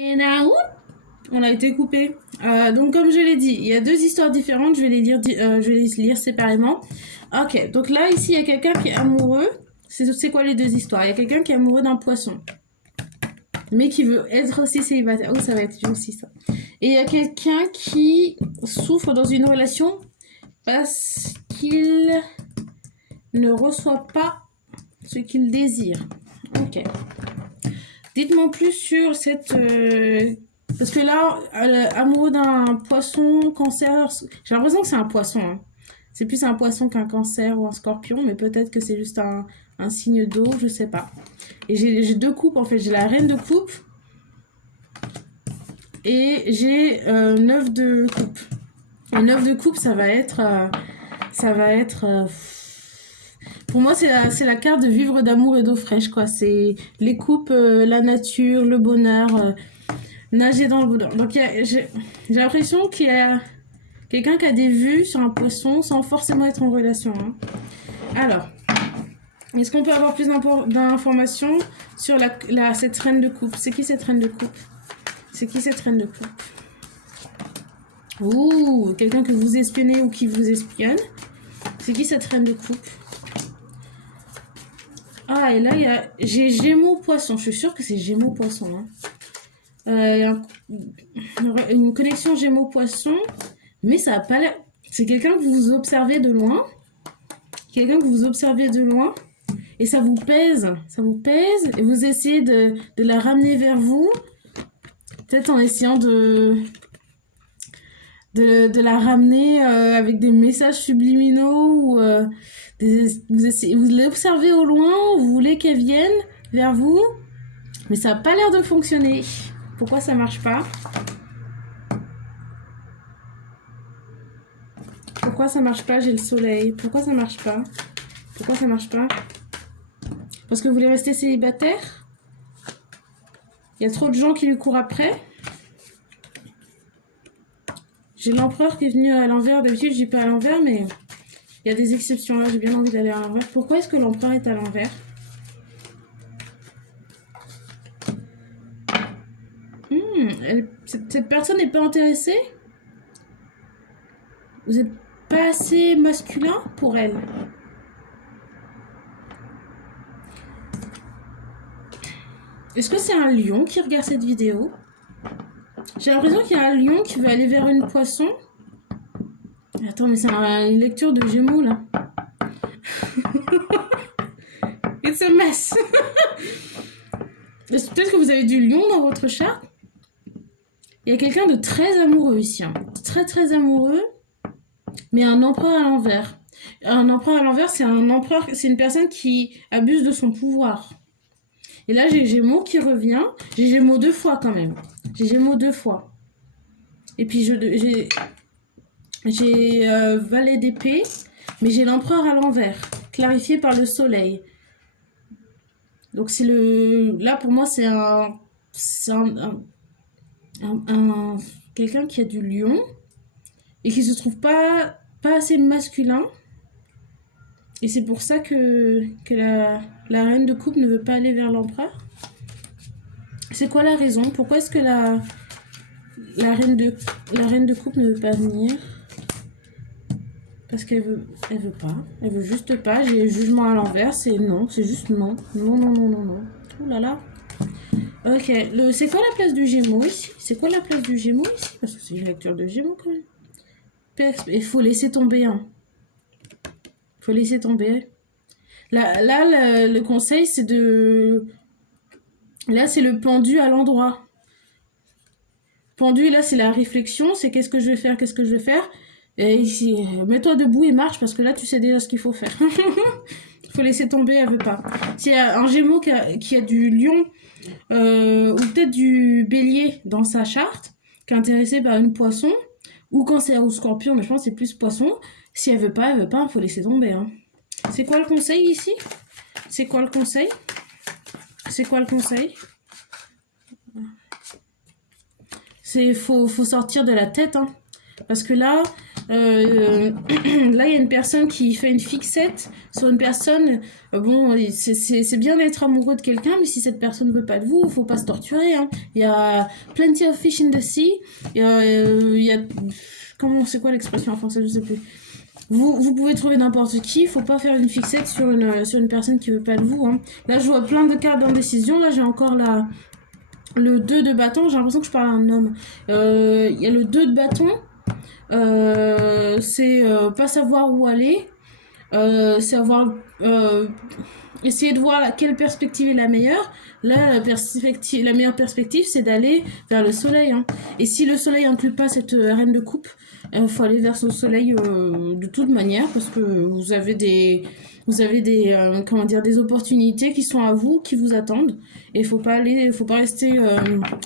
Et là, on a été coupé. Donc comme je l'ai dit, il y a deux histoires différentes, je vais les lire séparément. Ok, donc là, ici, il y a quelqu'un qui est amoureux. C'est quoi les deux histoires? Il y a quelqu'un qui est amoureux d'un poisson, mais qui veut être aussi célibataire. Oh, ça va être aussi ça. Et il y a quelqu'un qui souffre dans une relation parce qu'il ne reçoit pas ce qu'il désire. Ok. Dites-moi plus sur cette... Parce que là, amoureux d'un poisson, cancer... J'ai l'impression que c'est un poisson. Hein. C'est plus un poisson qu'un cancer ou un scorpion, mais peut-être que c'est juste un signe d'eau, je sais pas. Et j'ai deux coupes, en fait. J'ai la reine de coupe et j'ai 9 de coupe. Et 9 de coupe, ça va être... pour moi, c'est la carte de vivre d'amour et d'eau fraîche, quoi. C'est les coupes, la nature, le bonheur, nager dans le bonheur. Donc, j'ai l'impression qu'il y a quelqu'un qui a des vues sur un poisson sans forcément être en relation. Hein. Alors, est-ce qu'on peut avoir plus d'informations sur cette reine de coupe? C'est qui cette reine de coupe? C'est qui cette reine de coupe? Ouh, quelqu'un que vous espionnez ou qui vous espionne. C'est qui cette reine de coupe? Ah, et là, j'ai Gémeaux Poisson. Je suis sûre que c'est Gémeaux Poisson. Hein. Une connexion Gémeaux Poisson. Mais ça n'a pas l'air... C'est quelqu'un que vous observez de loin. Quelqu'un que vous observez de loin. Et ça vous pèse. Ça vous pèse. Et vous essayez de la ramener vers vous. Peut-être en essayant de la ramener avec des messages subliminaux ou... vous l'observez au loin, vous voulez qu'elle vienne vers vous, mais ça n'a pas l'air de fonctionner. Pourquoi ça marche pas? Pourquoi ça marche pas? J'ai le soleil. Pourquoi ça marche pas? Pourquoi ça marche pas? Parce que vous voulez rester célibataire? Il y a trop de gens qui lui courent après. J'ai l'empereur qui est venu à l'envers. D'habitude, je dis pas à l'envers, mais il y a des exceptions là. J'ai bien envie d'aller à l'envers. Pourquoi est-ce que l'empereur est à l'envers? Cette personne n'est pas intéressée? Vous n'êtes pas assez masculin pour elle? Est-ce que c'est un lion qui regarde cette vidéo? J'ai l'impression qu'il y a un lion qui veut aller vers une poisson. Attends, mais c'est une lecture de Gémeaux là. It's a mess. Peut-être que vous avez du lion dans votre charte. Il y a quelqu'un de très amoureux ici. Hein. Très très amoureux. Mais un empereur à l'envers. Un empereur à l'envers, c'est une personne qui abuse de son pouvoir. Et là, j'ai Gémeaux qui revient. J'ai Gémeaux 2 fois quand même. J'ai Gémeaux 2 fois. Et puis j'ai Valet d'épée. Mais j'ai l'empereur à l'envers. Clarifié par le soleil. Donc c'est là pour moi c'est quelqu'un qui a du lion et qui se trouve pas assez masculin. Et c'est pour ça que la reine de coupe ne veut pas aller vers l'empereur. C'est quoi la raison? Pourquoi est-ce que la reine de coupe ne veut pas venir? Parce qu'elle veut pas. Elle veut juste pas. J'ai le jugement à l'envers. C'est non. C'est juste non. Non, non, non, non, non. Ouh là là. Ok. C'est quoi la place du Gémeaux ici? C'est quoi la place du Gémeaux ici? Parce que c'est une lecture de Gémeaux quand même. Il faut laisser tomber. Hein. Faut laisser tomber. Là le conseil, c'est de... Là, c'est le pendu à l'endroit. Pendu, là, c'est la réflexion. C'est qu'est-ce que je vais faire? Qu'est-ce que je vais faire? Et ici, mets-toi debout et marche parce que là, tu sais déjà ce qu'il faut faire. Faut laisser tomber, elle veut pas. S'il y a un Gémeaux qui a du lion ou peut-être du bélier dans sa charte, qui est intéressé par une poisson, ou cancer ou scorpion, mais je pense que c'est plus poisson. Si elle veut pas, faut laisser tomber. Hein. C'est quoi le conseil ici? C'est quoi le conseil? C'est quoi le conseil? Faut sortir de la tête, hein. Parce que là, Là, il y a une personne qui fait une fixette sur une personne. Bon, c'est bien d'être amoureux de quelqu'un, mais si cette personne ne veut pas de vous, il ne faut pas se torturer. Hein. Il y a plenty of fish in the sea. Il y a comment, c'est quoi l'expression en français, je sais plus. Vous pouvez trouver n'importe qui, faut pas faire une fixette sur une personne qui veut pas de vous. Hein. Là, je vois plein de cartes d'indécision. Là, j'ai encore le 2 de bâton. J'ai l'impression que je parle à un homme. Il y a le 2 de bâton. C'est pas savoir où aller. C'est avoir... essayer de voir quelle perspective est la meilleure. Là, la meilleure perspective, c'est d'aller vers le soleil. Hein. Et si le soleil inclut pas cette reine de coupe, faut aller vers ce soleil de toute manière, parce que vous avez des comment dire, des opportunités qui sont à vous, qui vous attendent. Et faut pas rester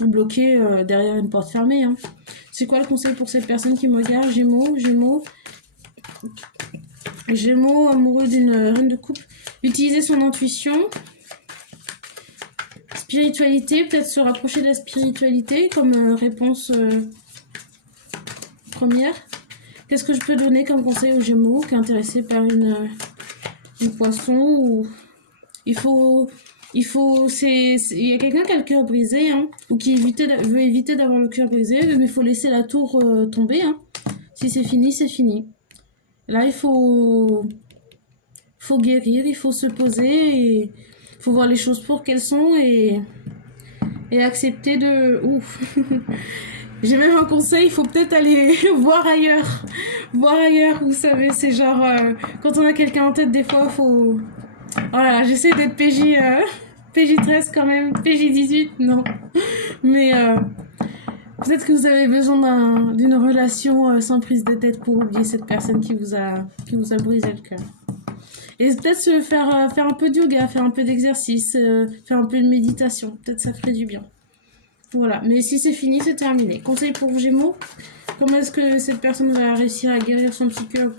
bloqué derrière une porte fermée. Hein. C'est quoi le conseil pour cette personne qui me regarde? Gémeaux, amoureux d'une reine de coupe. Utiliser son intuition. Spiritualité, peut-être se rapprocher de la spiritualité comme réponse première. Qu'est-ce que je peux donner comme conseil aux Gémeaux qui est intéressé par une poisson ou... Il y a quelqu'un qui a le cœur brisé, hein, ou qui veut éviter d'avoir le cœur brisé, mais il faut laisser la tour tomber. Hein. Si c'est fini, c'est fini. Là, il faut guérir, il faut se poser, il faut voir les choses pour qu'elles sont et accepter de... Ouf. J'ai même un conseil, il faut peut-être aller voir ailleurs. Voir ailleurs, vous savez, c'est genre... quand on a quelqu'un en tête, des fois, faut... Voilà, j'essaie d'être PJ13 quand même, PJ18, non. Mais peut-être que vous avez besoin d'une relation sans prise de tête pour oublier cette personne qui vous a brisé le cœur. Et peut-être se faire un peu de yoga, faire un peu d'exercice, faire un peu de méditation. Peut-être ça ferait du bien. Voilà, mais si c'est fini, c'est terminé. Conseil pour Gémeaux. Comment est-ce que cette personne va réussir à guérir son petit cœur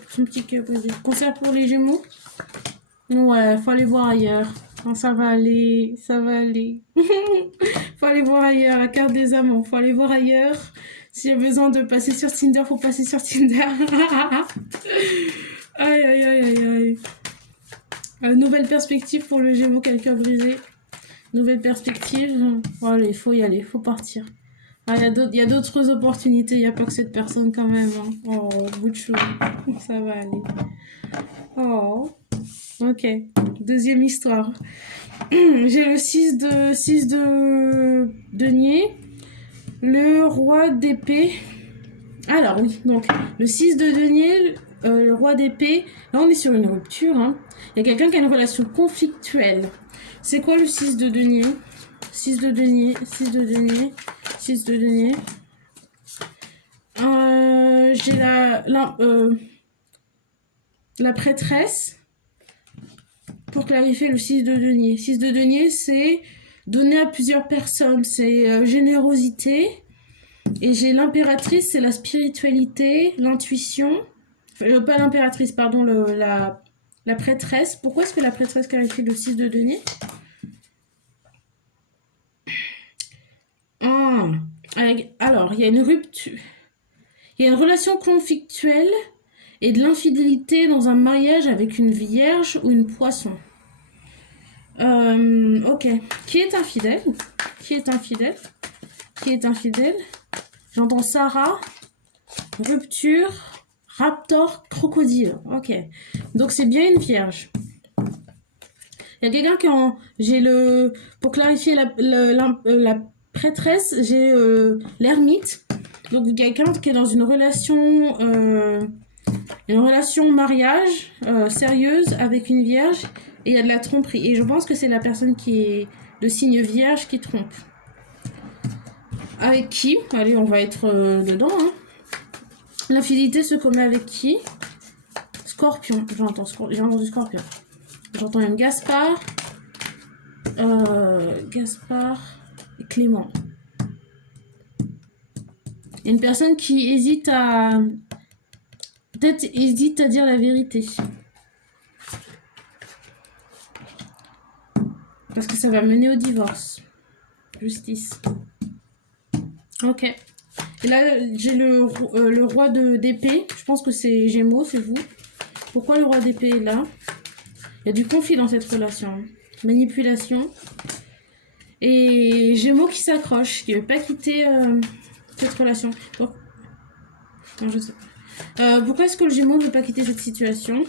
brisé? Conseil pour les Gémeaux. Ouais, faut aller voir ailleurs. Non, ça va aller, ça va aller. Faut aller voir ailleurs, la carte des amants. Faut aller voir ailleurs. S'il y a besoin de passer sur Tinder, faut passer sur Tinder. Aïe, aïe, aïe, aïe. Nouvelle perspective pour le Gémeaux, quelqu'un brisé. Nouvelle perspective. Voilà, il faut y aller, il faut partir. Ah, il y a d'autres opportunités, il n'y a pas que cette personne quand même. Hein. Oh, bout de chou. Ça va aller. Oh. Ok. Deuxième histoire. J'ai le 6 de denier. Le roi d'épée. Alors oui, donc le 6 de denier, le roi d'épée. Là, on est sur une rupture. Hein. Il y a quelqu'un qui a une relation conflictuelle. C'est quoi le 6 de denier? 6 de denier, 6 de denier, 6 de denier. J'ai la prêtresse. Pour clarifier le 6 de denier. 6 de denier, c'est donner à plusieurs personnes. C'est générosité. Et j'ai l'impératrice, c'est la spiritualité, l'intuition. Enfin, pas l'impératrice, pardon, la prêtresse. Pourquoi est-ce que la prêtresse clarifie le 6 de denier? Alors, il y a une rupture. Il y a une relation conflictuelle et de l'infidélité dans un mariage avec une vierge ou une poisson. Ok. Qui est infidèle? Qui est infidèle? Qui est infidèle? J'entends Sarah, rupture, raptor, crocodile. Ok. Donc c'est bien une vierge. Il y a quelqu'un qui en... J'ai le... Pour clarifier la prêtresse, j'ai l'ermite. Donc quelqu'un qui est dans une relation mariage sérieuse avec une vierge et il y a de la tromperie. Et je pense que c'est la personne qui est de signe vierge qui trompe. Avec qui? Allez, on va être dedans. Hein. L'infidélité se commet avec qui? Scorpion. J'ai entendu Scorpion. J'entends même Gaspard. Gaspard et Clément. Il y a une personne qui hésite à... Peut-être hésite à dire la vérité. Parce que ça va mener au divorce. Justice. Ok. Et là, j'ai le roi d'épée. Je pense que c'est Gémeaux, c'est vous. Pourquoi le roi d'épée est là? Il y a du conflit dans cette relation. Manipulation. Et Gémeaux qui s'accroche, qui ne veut pas quitter cette relation. Bon. Non, je sais pas. Pourquoi est-ce que le Gémeaux ne veut pas quitter cette situation?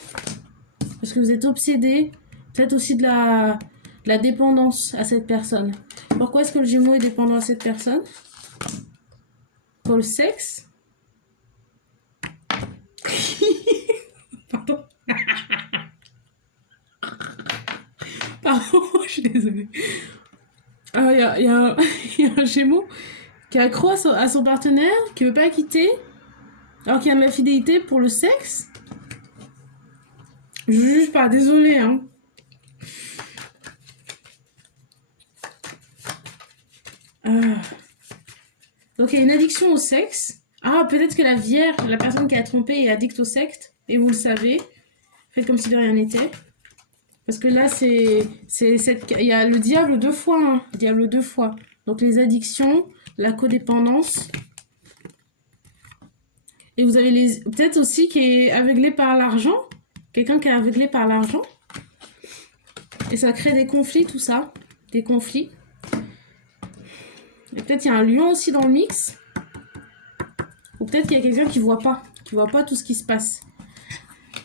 Parce que vous êtes obsédé. Peut-être aussi de la dépendance à cette personne. Pourquoi est-ce que le Gémeaux est dépendant à cette personne? Pour le sexe? Pardon. Pardon, je suis désolée. Il y a un Gémeaux qui est accro à son partenaire, qui veut pas quitter, alors qu'il y a de la fidélité pour le sexe. Je juge pas, désolée, hein. Donc il y a une addiction au sexe. Ah, peut-être que la vierge, la personne qui a trompé, est addicte au sexe, et vous le savez. Faites comme si de rien n'était. Parce que là, il y a le diable 2 fois, hein. Diable 2 fois. Donc les addictions, la codépendance. Et vous avez peut-être aussi qui est aveuglé par l'argent. Quelqu'un qui est aveuglé par l'argent. Et ça crée des conflits, tout ça. Des conflits. Et peut-être il y a un lion aussi dans le mix. Ou peut-être qu'il y a quelqu'un qui voit pas tout ce qui se passe.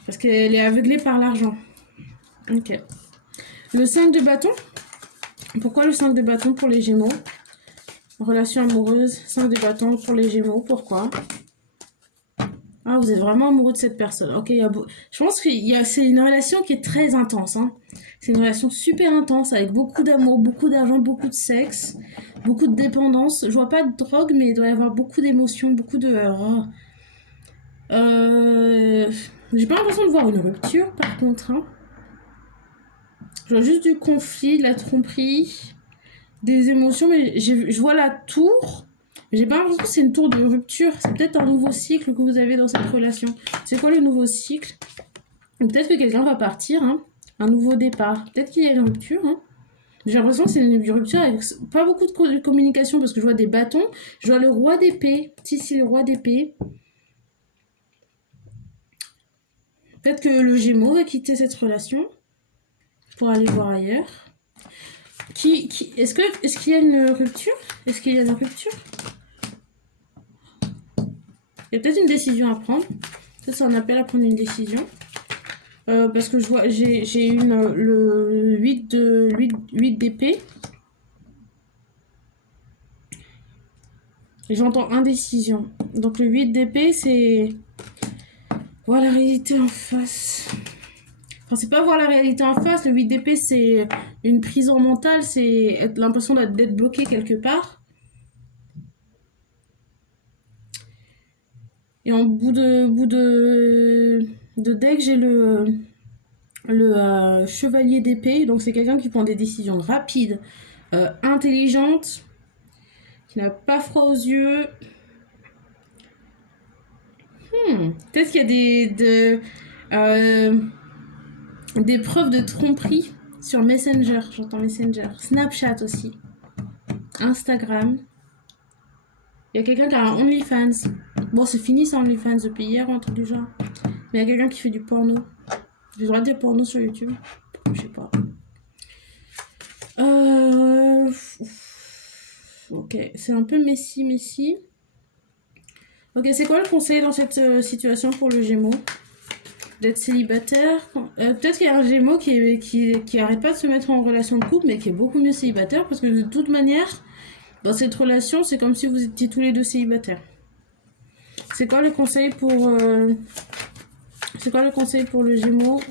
Parce qu'elle est aveuglée par l'argent. Ok. Le 5 de bâton. Pourquoi le 5 de bâton pour les Gémeaux? Relation amoureuse, 5 de bâton pour les Gémeaux. Pourquoi? Ah, vous êtes vraiment amoureux de cette personne. Ok, je pense que c'est une relation qui est très intense. Hein. C'est une relation super intense avec beaucoup d'amour, beaucoup d'argent, beaucoup de sexe, beaucoup de dépendance. Je vois pas de drogue, mais il doit y avoir beaucoup d'émotions, beaucoup de... J'ai pas l'impression de voir une rupture, par contre. Hein. Je vois juste du conflit, de la tromperie, des émotions, mais je vois la tour. J'ai pas l'impression que c'est une tour de rupture. C'est peut-être un nouveau cycle que vous avez dans cette relation. C'est quoi le nouveau cycle? Peut-être que quelqu'un va partir, hein. Un nouveau départ. Peut-être qu'il y a une rupture. Hein. J'ai l'impression que c'est une rupture avec pas beaucoup de communication parce que je vois des bâtons. Je vois le roi d'épée. Ici, le roi d'épée. Peut-être que le Gémeaux va quitter cette relation pour aller voir ailleurs. Est-ce qu'il y a une rupture? Est-ce qu'il y a une rupture? Il y a peut-être une décision à prendre. Ça, c'est un appel à prendre une décision. Parce que je vois, j'ai le 8 d'épée. Et j'entends indécision. Donc le 8 d'épée, c'est voir la réalité en face. Enfin, c'est pas voir la réalité en face. Le 8 d'épée, c'est une prison mentale. C'est l'impression d'être bloqué quelque part. Et en bout de deck, j'ai le chevalier d'épée. Donc c'est quelqu'un qui prend des décisions rapides, intelligentes, qui n'a pas froid aux yeux. Peut-être qu'il y a des preuves de tromperie sur Messenger. J'entends Messenger. Snapchat aussi. Instagram. Il y a quelqu'un qui a un OnlyFans. Bon, c'est fini ça, OnlyFans depuis hier ou un truc du genre. Mais il y a quelqu'un qui fait du porno. J'ai le droit de dire porno sur YouTube? Je sais pas. Ok, c'est un peu messy. Ok, c'est quoi le conseil dans cette situation pour le Gémeaux? D'être célibataire. Peut-être qu'il y a un Gémeaux qui arrête pas de se mettre en relation de couple, mais qui est beaucoup mieux célibataire, parce que de toute manière, dans cette relation, c'est comme si vous étiez tous les deux célibataires. C'est quoi le conseil pour le Gémeaux?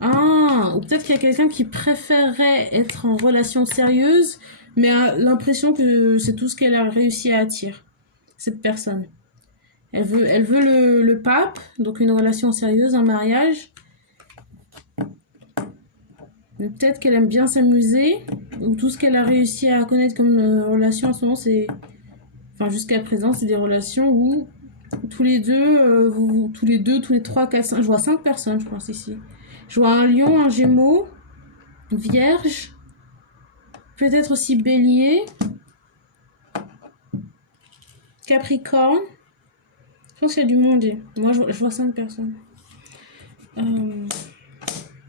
Ah, ou peut-être qu'il y a quelqu'un qui préférerait être en relation sérieuse, mais a l'impression que c'est tout ce qu'elle a réussi à attirer, cette personne. Elle veut le pape, donc une relation sérieuse, un mariage. Mais peut-être qu'elle aime bien s'amuser, ou tout ce qu'elle a réussi à connaître comme relation en ce moment, c'est... Enfin, jusqu'à présent, c'est des relations où tous les deux, tous les 3, 4, 5... Je vois 5 personnes, je pense, ici. Je vois un lion, un Gémeaux, vierge, peut-être aussi bélier. Capricorne. Je pense qu'il y a du monde. Moi, je vois 5 personnes.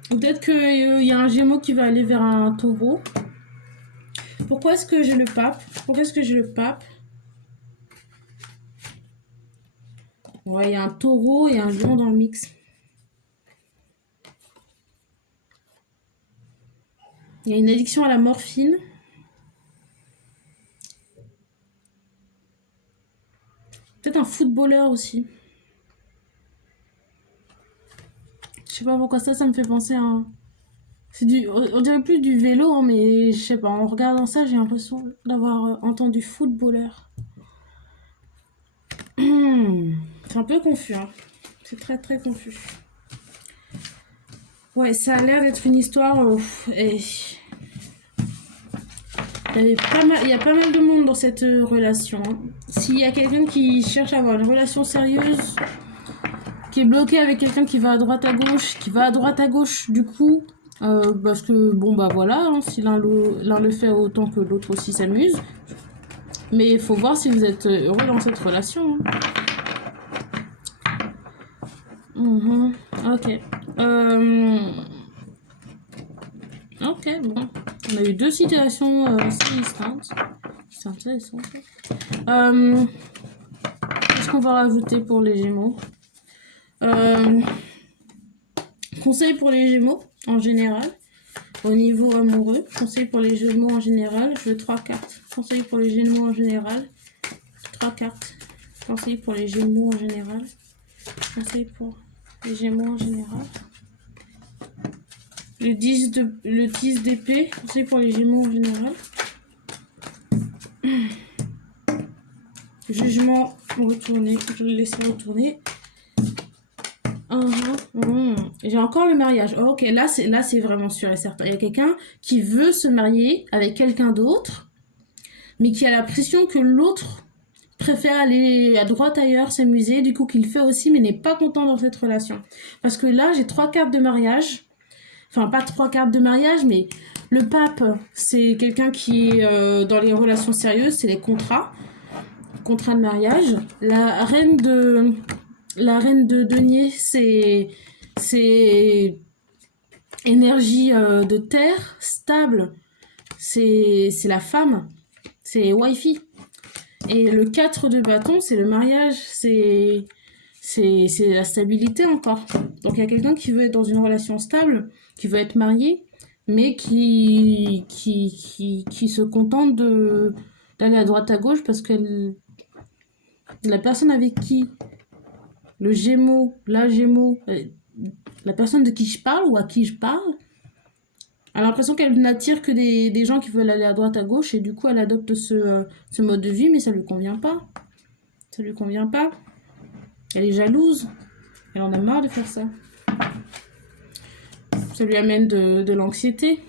Peut-être qu'il y a un Gémeaux qui va aller vers un Taureau. Pourquoi est-ce que j'ai le pape? Pourquoi est-ce que j'ai le pape? Ouais, il y a un Taureau et un Lion dans le mix. Il y a une addiction à la morphine. Peut-être un footballeur aussi. Je sais pas pourquoi ça me fait penser à un... On dirait plus du vélo, hein, mais je sais pas, en regardant ça, j'ai l'impression d'avoir entendu footballeur. C'est un peu confus, hein. C'est très très confus. Ouais, ça a l'air d'être une histoire... et... Il y a pas mal de monde dans cette relation. Hein. S'il y a quelqu'un qui cherche à avoir une relation sérieuse, qui est bloqué avec quelqu'un qui va à droite à gauche, du coup, parce que bon bah voilà, hein, si l'un le fait autant que l'autre aussi s'amuse. Mais il faut voir si vous êtes heureux dans cette relation. Hein. Ok. Ok, bon. On a eu 2 situations assez distantes. C'est intéressant. Qu'est-ce qu'on va rajouter pour les Gémeaux? Conseil pour les Gémeaux en général. Au niveau amoureux. Conseil pour les Gémeaux en général. Je veux 3 cartes. Conseil pour les Gémeaux en général. 3 cartes. Conseil pour les Gémeaux en général. Conseil pour les Gémeaux en général. Le 10 d'épée. Conseil pour les Gémeaux en général. Jugement retourné. Je vais le laisser retourner. J'ai encore le mariage. Oh, ok, là c'est vraiment sûr et certain. Il y a quelqu'un qui veut se marier avec quelqu'un d'autre, mais qui a la pression que l'autre préfère aller à droite ailleurs, s'amuser, du coup qu'il fait aussi, mais n'est pas content dans cette relation. Parce que là, j'ai 3 cartes de mariage. Enfin, pas 3 cartes de mariage, mais le pape, c'est quelqu'un qui est dans les relations sérieuses, c'est les contrats de mariage. La reine de denier, c'est énergie de terre, stable. C'est la femme, c'est wifey. Et le 4 de bâton, c'est le mariage, c'est la stabilité encore. Donc il y a quelqu'un qui veut être dans une relation stable, qui veut être marié, mais qui se contente d'aller à droite à gauche parce que la personne avec qui la personne de qui je parle ou à qui je parle, elle a l'impression qu'elle n'attire que des gens qui veulent aller à droite à gauche et du coup elle adopte ce mode de vie, mais ça lui convient pas. Ça lui convient pas. Elle est jalouse. Elle en a marre de faire ça. Ça lui amène de l'anxiété,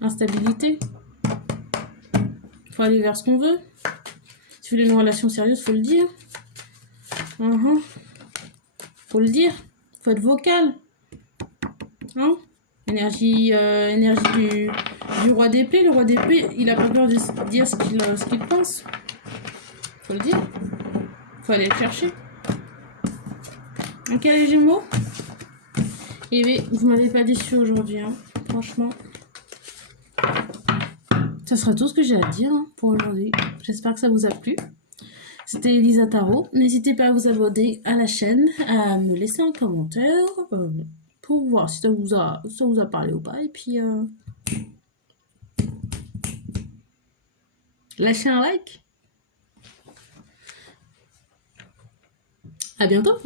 instabilité. Faut aller vers ce qu'on veut. Si vous voulez une relation sérieuse, faut le dire. Faut le dire. Faut être vocal. Hein? Énergie du roi d'épée. Le roi d'épée, il a pas peur de dire ce qu'il pense. Faut le dire. Faut aller le chercher. Ok les Gémeaux. Et oui, vous m'avez pas déçu aujourd'hui, hein. Franchement. Ça sera tout ce que j'ai à dire hein, pour aujourd'hui. J'espère que ça vous a plu. C'était Elisa Tarot. N'hésitez pas à vous abonner à la chaîne, à me laisser un commentaire pour voir si ça vous a parlé ou pas. Et puis, lâchez un like. À bientôt.